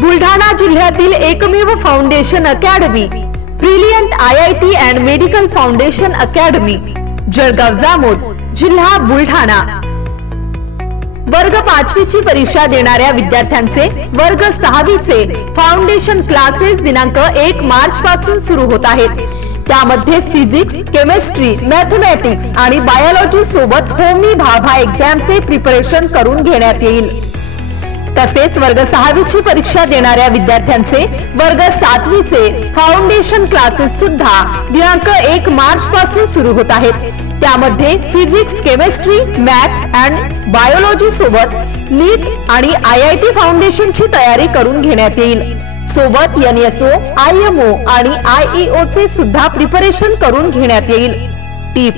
बुलढाणा जिल्ह्यातील एकमेव foundation academy brilliant IIT and medical foundation academy, Jalgaon Jamod, जिल्हा बुलढाणा। वर्ग 5वी ची परीक्षा देणाऱ्या विद्यार्थ्यांचे वर्ग 6वीचे फाउंडेशन क्लासेस दिनांक 1 मार्च पासून सुरू होत आहेत। त्यामध्ये फिजिक्स, केमिस्ट्री, मॅथमॅटिक्स आणि बायोलॉजी सोबत होमी भाभा एक्झामचे प्रिपरेशन करून घेण्यात येईल। तसेच वर्ग 6वी ची परीक्षा देणाऱ्या विद्यार्थ्यांचे वर्ग 7वीचे फाउंडेशन क्लासेस सुद्धा दिनांक 1 मार्च पासून सुरू होत आहेत। त्यामध्ये physics, chemistry, math and biology सोबत नीट आणि IIT फाउंडेशन ची तयारी करून घेण्यात येईल। सोबत NSO, IMO आणि IEO चे सुद्धा प्रिपरेशन करून घेण्यात येईल। टिप: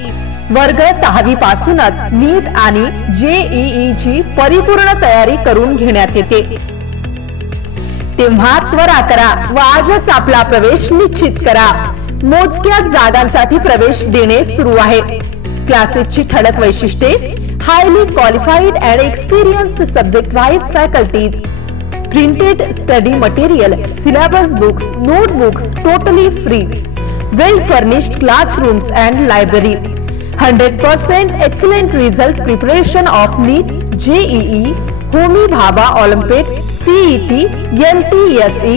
वर्ग 6वी पासूनच नीट आणि JEE ची परिपूर्ण तयारी करून घेण्यात येते। तेव्हा त्वरा करा व आजच आपला प्रवेश निश्चित करा। मोजक्या जागांसाठी प्रवेश देणे सुरू आहे। क्लासेसची ठळक वैशिष्ट्ये: highly qualified and experienced subject wise faculties, printed study material, syllabus books, notebooks totally free, well furnished classrooms and library, 100% excellent result preparation of NEET, JEE, Homi Bhabha Olympiad, CET, NTSE,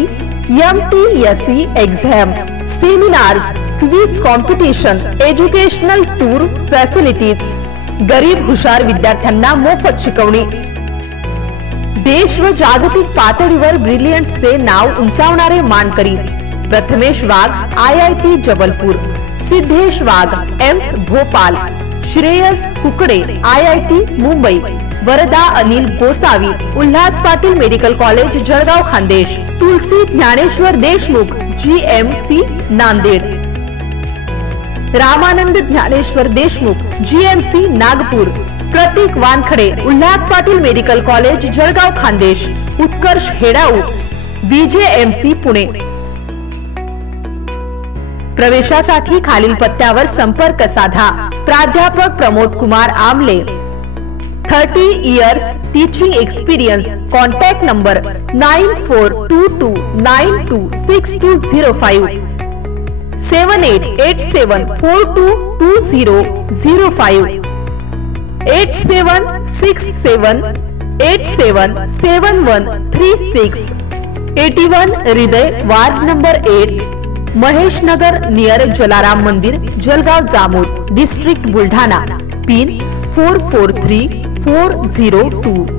MTSE exam, seminars, quiz competition, educational tour facilities, गरीब हुशार विद्यार्थ्यांना मोफत शिकवणी। देश व जागतिक पातळीवर ब्रिलियंटचे नाव उंचावणारे मानकरी: प्रथमेश वाघ IIT जबलपूर, सिद्धेश वाघ एम्स भोपाल, श्रेयस कुकडे IIT मुंबई, वरदा अनिल गोसावी उल्हास पाटील मेडिकल कॉलेज जळगाव खान्देश, तुलसी ज्ञानेश्वर देशमुख GMC नांदेड, रामानंद ज्ञानेश्वर देशमुख GMC नागपूर, प्रतीक वानखडे उल्हास पाटील मेडिकल कॉलेज जळगाव खान्देश, उत्कर्ष हेडाऊ BJMC पुणे। प्रवेशासाठी खालील पत्त्यावर संपर्क साधा। प्राध्यापक प्रमोद कुमार आमले, 30 years teaching experience, contact number 9422926205, 7887422005, 8767877136, 81 हृदय वार्ड नंबर 8, महेश नगर नियर जलाराम मंदिर, जळगाव जामोद, डिस्ट्रिक्ट बुलढाणा, पिन 443402।